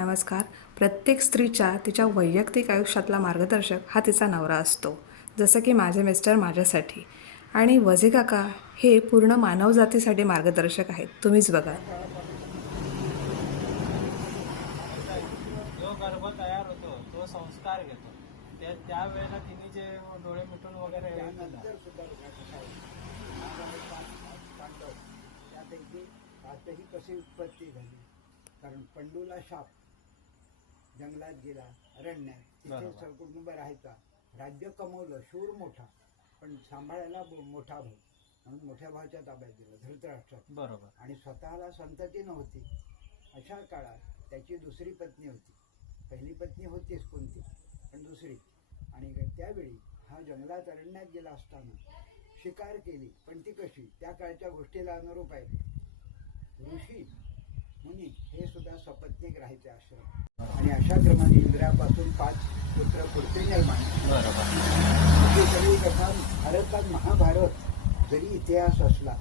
नमस्कार. प्रत्येक स्त्रीच्या तिच्या वैयक्तिक आयुष्यातला मार्गदर्शक हा तिचा नवरा असतो. जसं की माझे मिस्टर माझ्यासाठी आणि वझे काका हे पूर्ण मानवजातीसाठी मार्गदर्शक आहेत. तुम्हीच बघा. जो गर्भ तयार होतो तो संस्कार घेतो. त्या वेळेला तिने जे डोळे मिटून वगैरे हे केलं. त्यापैकी आताही कशी उत्पत्ती झाली, कारण पंडूला शाप, जंगलात गेला, अरण्यात तिथे बरोबर. सहकुटुंब राहायचा, राज्य कमवलं, शूर मोठा, पण सांभाळायला मोठा भाऊ म्हणून मोठ्या भावाच्या ताब्यात दिलं धृतराष्ट्रात. बरोबर. आणि स्वतःला संतती नव्हती. अशा काळात त्याची दुसरी पत्नी होती. पहिली पत्नी होतीच कोणती, पण दुसरी. आणि त्यावेळी हा जंगलात अरण्यात गेला असताना शिकार केली, पण ती कशी त्या काळच्या गोष्टीला अनुरूप आहे. ऋषी मुनी हे सुद्धा सपत्नीक राहायचे आश्रम. आणि अशा क्रमाने इंद्रापासून 5 पुत्र पुढचे निर्माण. बरोबर. ही सगळी कथा भारतात, महाभारत जरी इतिहास असला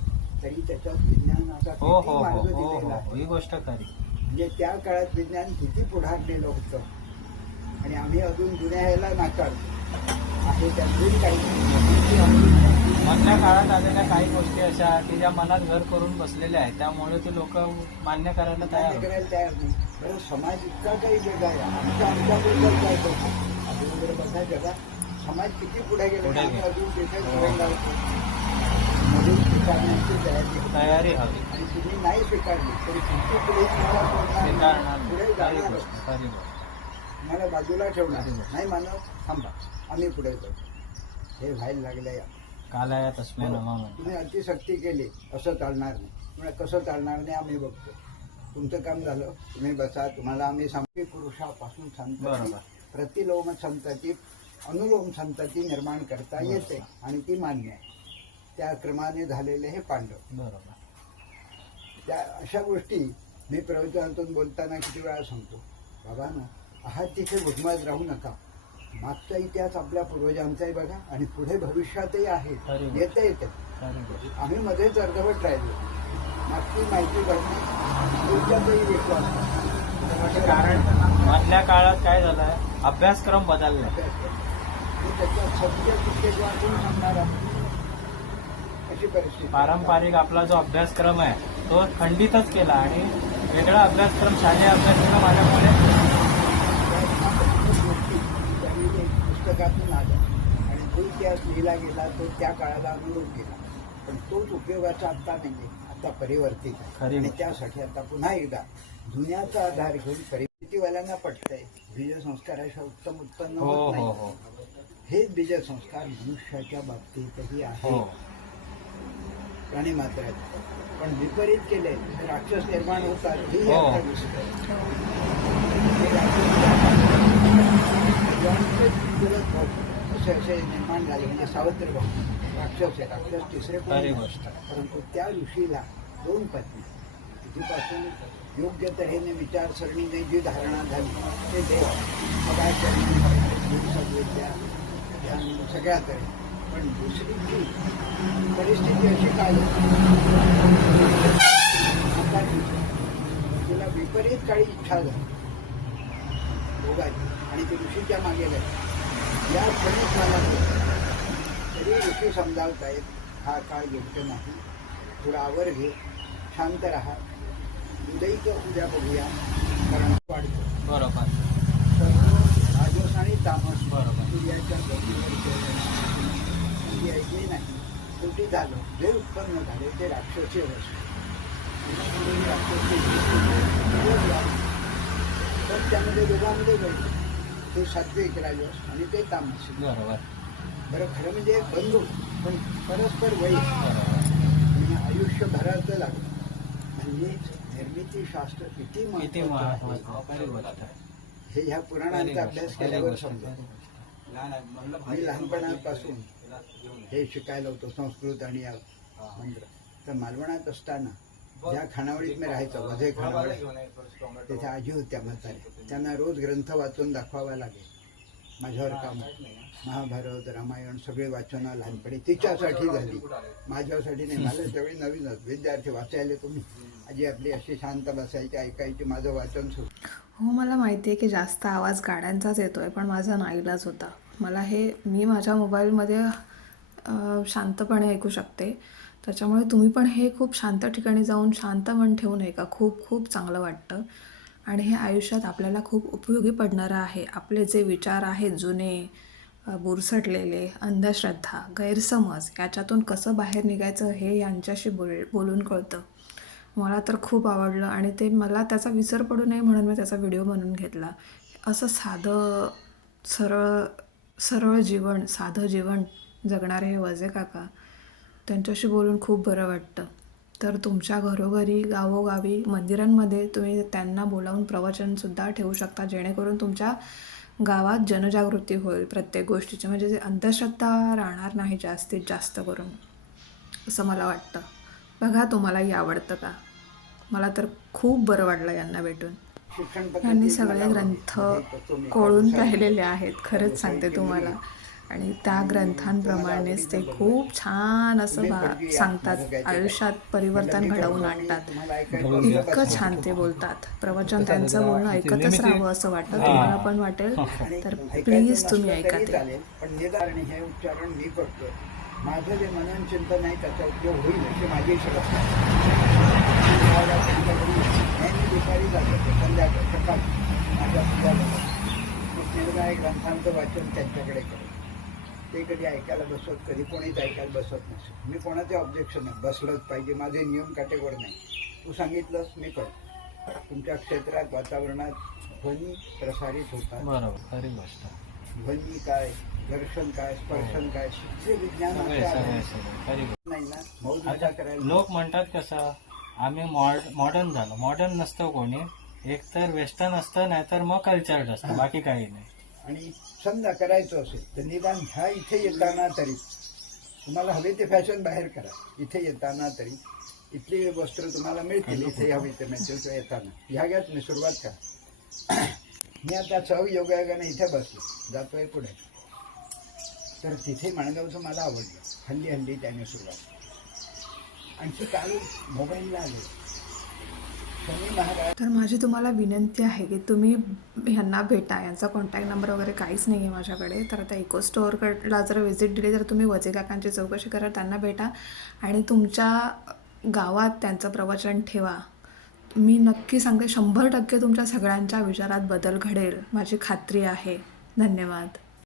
तरी त्याच्यात विज्ञानाचा हो किती हो मार्ग हो दिलेला हो आहे. ही गोष्ट खरी. म्हणजे त्या काळात विज्ञान किती पुढारलेलं होतं आणि आम्ही अजून जुन्या ह्याला नाकारतो आहे. त्यातून काही मधल्या काळात आलेल्या काही गोष्टी अशा की ज्या मनात घर करून बसलेल्या आहेत, त्यामुळे ते लोक मान्य करायला तयार होतात. करायला तयार नाही. बरं, समाज इतका काही वेगळा आहे. आमच्याबद्दल काय करतो अगोदर बघा, जगात समाज किती पुढे गेला. पुढे आम्ही गेला. अजून तिथे पुढे लावतो. नवीन स्वीकारण्याची तयारी हवी. आणि तुम्ही नाही स्वीकारली तरी किती पुढे तुम्हाला सोडणार स्वीकारणार नाही. पुढे खरी जाणार, गोष्ट, खरी गोष्ट. तुम्हाला बाजूला ठेवणार खरी गोष्ट. नाही. मानव थांबा, आम्ही पुढे जातो. हे व्हायला लागलं या. कालाया तस्मै नमः. तुम्ही अतिशक्ती केली असं चालणार नाही. तुम्हाला कसं चालणार नाही आम्ही बघतो. तुमचं काम झालं, तुम्ही बसा. तुम्हाला आम्ही सांगतो पुरुषापासून संतती, बरोबर. प्रतिलोम संतती, अनुलोम संतती निर्माण करता येते आणि ती मान्य आहे. त्या क्रमाने झालेले हे पांडव. बरोबर. त्या अशा गोष्टी मी प्रवचनातून बोलताना किती वेळा सांगतो. बाबांनो, आहात तिथे घुटमळत राहू नका. मागचा इतिहास आपल्या पूर्वजांचाही बघा आणि पुढे भविष्यातही आहे. खरी गोष्ट. येते येते. खरी गोष्ट. आम्ही मध्येच अर्धवट राहिलो. मागची माहिती भरली, तुमच्यातही विश्वास नाही. कारण मधल्या काळात काय झालंय, अभ्यासक्रम बदलला. त्याच्यात सत्य तितके वाचून सांगणारा अशी परिस्थिती. पारंपरिक आपला जो अभ्यासक्रम आहे तो खंडितच केला आणि वेगळा अभ्यासक्रम, शालेय अभ्यासक्रम आल्यामुळे पुस्तकातून आला आणि तो इतिहास लिहिला गेला, तो त्या काळाला अनुरूप गेला. पण तोच उपयोगाचा आता नाही, आता परिवर्तित आहे. खरी आणि गोष्ट. त्यासाठी आता पुन्हा एकदा जुन्याचा आधार घेऊन परिस्थितीवाल्यांना पटतंय बीजसंस्काराशिवाय उत्तम उत्पन्न हो होत हो नाही. हो हेच बीजसंस्कार मनुष्याच्या बाबतीतही आहे. हो. प्राणी मात्र आहेत, पण विपरीत केले तर राक्षस निर्माण होतात. हे हो. आता दिसतंय. असे असे निर्माण झाले. म्हणजे सावत्र भाऊ राक्षस आहे. राक्षस तिसरे कोणी खरी नाही. गोष्ट. परंतु त्या ऋषीला 2 पत्नी, तिथपासून योग्य तऱ्हेने विचारसरणीने जी धारणा झाली ते देव सद्विद्या सगळ्या तऱ्हे. पण दुसरीची परिस्थिती अशी काय तिला विपरीत काही इच्छा झाली दोघांची आणि ते ऋषीच्या मागे गेले. या क्षणीच मला तरी ऋषी समजावतायत, हा काळ योग्य नाही, थोडा आवर घे, शांत राहा, उदयीचं उद्या बघूया, कारण वाढतो. बरोबर. तर राजस आणि तामस बरोबर. सूर्याच्या सूर्याचे नाही. शेवटी झालं, जे उत्पन्न झाले ते राक्षसी अवस्था. तर त्यामध्ये दोघांमध्ये घडले ते सात्विक राजस आणि ते तामसिक. बरोबर. बरं, खरं म्हणजे एक बंधू, पण परस्पर वैर बरोबर. आणि आयुष्यभराचं लागलं. म्हणजेच निर्मितीशास्त्र किती किती महत्त्वाचं खरी गोष्ट. हे ह्या पुराणांचा अभ्यास केल्यावर समजेल. मी लहानपणापासून हे शिकायला होतो, संस्कृत आणि या मंत्र. तर मालवणात असताना ज्या खानावळीत मी राहायचो, वझे खानावळी, तिथे आजी होत्या म्हाताऱ्या. त्यांना रोज ग्रंथ वाचून दाखवावा लागे. माझ्यावर काम, महाभारत, रामायण सगळे वाचना लहानपणी तिच्यासाठी झाली, माझ्यासाठी नाही. मला त्यावेळी नवीनच विद्यार्थी वाचायला तुम्ही आजी आपली अशी शांत बसायची, ऐकायची, माझं वाचन सुरू. हो, मला माहिती आहे की जास्त आवाज गाड्यांचाच येतो आहे, पण माझा नाईलाज होता. मी माझ्या मोबाईलमध्ये शांतपणे ऐकू शकते. त्याच्यामुळे तुम्ही पण हे खूप शांत ठिकाणी जाऊन शांत मन ठेवून ऐका. खूप खूप चांगलं वाटतं आणि हे आयुष्यात आपल्याला खूप उपयोगी पडणारं आहे. आपले जे विचार आहेत जुने, बुरसटलेले, अंधश्रद्धा, गैरसमज याच्यातून कसं बाहेर निघायचं हे यांच्याशी बोलून कळतं. मला तर खूप आवडलं आणि ते मला त्याचा विसर पडू नये म्हणून मी त्याचा व्हिडिओ बनवून घेतला. असं सरळ सरळ जीवन, साधं जीवन जगणारे हे वझे काका, त्यांच्याशी बोलून खूप बरं वाटतं. तर तुमच्या घरोघरी, गावोगावी, मंदिरांमध्ये तुम्ही त्यांना बोलावून प्रवचनसुद्धा ठेवू शकता, जेणेकरून तुमच्या गावात जनजागृती होईल प्रत्येक गोष्टीची. म्हणजे जे अंधश्रद्धा राहणार नाही जास्तीत जास्त करून, असं मला वाटतं. बघा तुम्हालाही आवडतं का? मला तर खूप बरं वाटलं यांना भेटून. शिक्षण यांनी पद्धती सगळे मला ग्रंथ आवडते. मी कोळून काढून राहिलेले आहेत, खरंच सांगते तुम्हाला. आणि त्या ग्रंथांप्रमाणेच ते खूप छान असं सांगतात, आयुष्यात परिवर्तन घडवून आणतात. इतकं छान ते बोलतात. प्रवचन त्यांचं बोलणं ऐकतच राहावं असं वाटतं. तुम्हाला पण वाटेल, तर प्लीज तुम्ही ऐका ते. चालेल, पण निदान हे उच्चारण मी करतोय. माझं जे मनन चिंतन आहे त्याचा उपयोग होईल अशी माझी श्रद्धा मी दुपारी जातो संध्याकाळी सकाळी माझ्या निर्णय ग्रंथांचं वाचन त्यांच्याकडे करतो. ते कधी ऐकायला बसवत, कधी कोणीच ऐकायला बसत नसेल. मी कोणाचे ऑब्जेक्शन नाही, बसलंच पाहिजे, माझे नियम काटेकोर नाही. तू सांगितलंस मी करतो. तुमच्या क्षेत्रात वातावरणात ध्वनी प्रसारित होतात. बरोबर, खरी गोष्ट. ध्वनी काय, दर्शन काय, स्पर्शन काय, हे विज्ञान सगळे आपल्या सगळे आहे. सगळे खरी गोष्ट. नाही ना, मौज आता मजा करायला लोक म्हणतात कसं आम्ही मॉडर्न झालो. मॉडर्न नसतं कोणी, एक तर वेस्टर्न असतं, नाहीतर मग कल्चर्ड असतं, बाकी काही नाही. आणि समजा करायचं असेल तर निदान ह्या इथे येताना तरी तुम्हाला हवे ते फॅशन बाहेर करा. इथे येताना तरी इथली वस्त्र तुम्हाला मिळतील, इथे हवी ते मिळतील किंवा येताना ह्या घ्यात मी सुरुवात करा. मी आता सहयोगाने इथे बसलो, जातोय पुढे, तर तिथे माणगावचं मला आवडलं. हल्ली त्याने सुरुवात आणखी काल मोबाईलला आले शनी महाराज. तर माझी तुम्हाला विनंती आहे की तुम्ही ह्यांना भेटा. यांचा कॉन्टॅक्ट नंबर वगैरे काहीच नाही आहे माझ्याकडे. तर आता इको स्टोअरकडला जर व्हिजिट दिली तर तुम्ही वझे काकांची चौकशी करा, त्यांना भेटा आणि तुमच्या गावात त्यांचं प्रवचन ठेवा. मी नक्की सांगते, 100% तुमच्या सगळ्यांच्या विचारात बदल घडेल, माझी खात्री आहे. धन्यवाद.